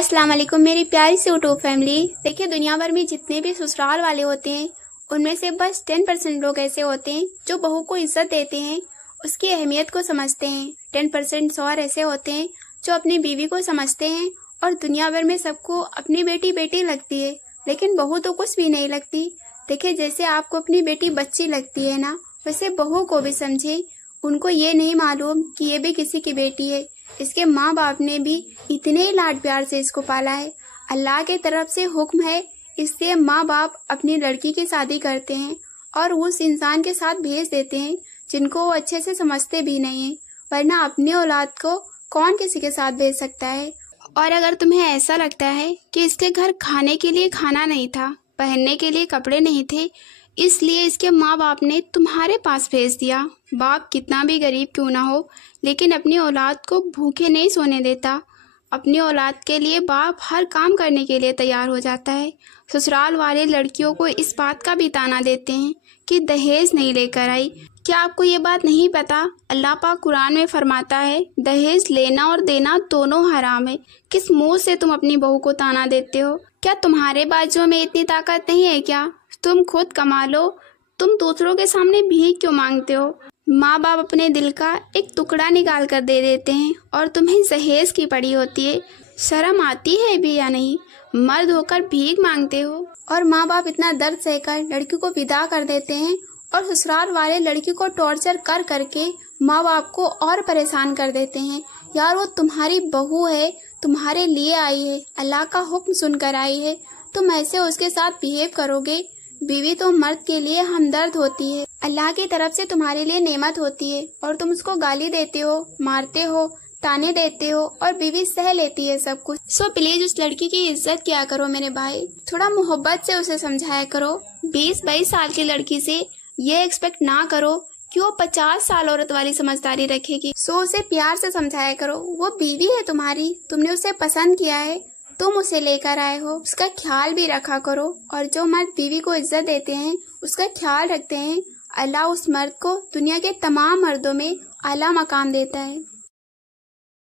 अस्सलाम वालेकुम मेरी प्यारी सी यूट्यूब फैमिली। देखिए, दुनिया भर में जितने भी ससुराल वाले होते हैं उनमें से बस 10% लोग ऐसे होते हैं जो बहू को इज्जत देते हैं, उसकी अहमियत को समझते हैं। 10% और ऐसे होते हैं जो अपनी बीवी को समझते हैं और दुनिया भर में सबको अपनी बेटी बेटी लगती है, लेकिन बहू तो कुछ भी नहीं लगती। देखिए, जैसे आपको अपनी बेटी बच्ची लगती है ना, वैसे बहू को भी समझे। उनको ये नहीं मालूम कि ये भी किसी की बेटी है। इसके माँ बाप ने भी इतने ही लाड प्यार से इसको पाला है। अल्लाह के तरफ से हुक्म है, इसलिए माँ बाप अपनी लड़की की शादी करते हैं और उस इंसान के साथ भेज देते हैं जिनको वो अच्छे से समझते भी नहीं है, वरना अपनी औलाद को कौन किसी के साथ भेज सकता है। और अगर तुम्हें ऐसा लगता है कि इसके घर खाने के लिए खाना नहीं था, पहनने के लिए कपड़े नहीं थे, इसलिए इसके माँ बाप ने तुम्हारे पास भेज दिया। बाप कितना भी गरीब क्यों ना हो, लेकिन अपनी औलाद को भूखे नहीं सोने देता। अपनी औलाद के लिए बाप हर काम करने के लिए तैयार हो जाता है। ससुराल वाले लड़कियों को इस बात का भी ताना देते हैं कि दहेज नहीं लेकर आई। क्या आपको ये बात नहीं पता? अल्लाह पाक कुरान में फरमाता है, दहेज लेना और देना दोनों हराम है। किस मुंह से तुम अपनी बहू को ताना देते हो? क्या तुम्हारे बाजुओं में इतनी ताकत नहीं है क्या? तुम खुद कमा लो, तुम दूसरों के सामने भीख क्यों मांगते हो? माँ बाप अपने दिल का एक टुकड़ा निकाल कर दे देते हैं और तुम्हें दहेज की पड़ी होती है। शर्म आती है भी या नहीं? मर्द होकर भीख मांगते हो। और माँ बाप इतना दर्द सहकर लड़की को विदा कर देते हैं और ससुराल वाले लड़की को टॉर्चर कर करके माँ बाप को और परेशान कर देते हैं। यार, वो तुम्हारी बहू है, तुम्हारे लिए आई है, अल्लाह का हुक्म सुनकर आई है, तुम ऐसे उसके साथ बिहेव करोगे? बीवी तो मर्द के लिए हमदर्द होती है, अल्लाह की तरफ से तुम्हारे लिए नेमत होती है, और तुम उसको गाली देते हो, मारते हो, ताने देते हो और बीवी सह लेती है सब कुछ। सो प्लीज उस लड़की की इज्जत किया करो मेरे भाई, थोड़ा मोहब्बत से उसे समझाया करो। 20-22 साल की लड़की से ये एक्सपेक्ट ना करो कि वो 50 साल औरत वाली समझदारी रखेगी। सो उसे प्यार से समझाया करो, वो बीवी है तुम्हारी, तुमने उसे पसंद किया है, तुम उसे लेकर आए हो, उसका ख्याल भी रखा करो। और जो मर्द बीवी को इज्जत देते हैं, उसका ख्याल रखते हैं, अल्लाह उस मर्द को दुनिया के तमाम मर्दों में आला मकाम देता है।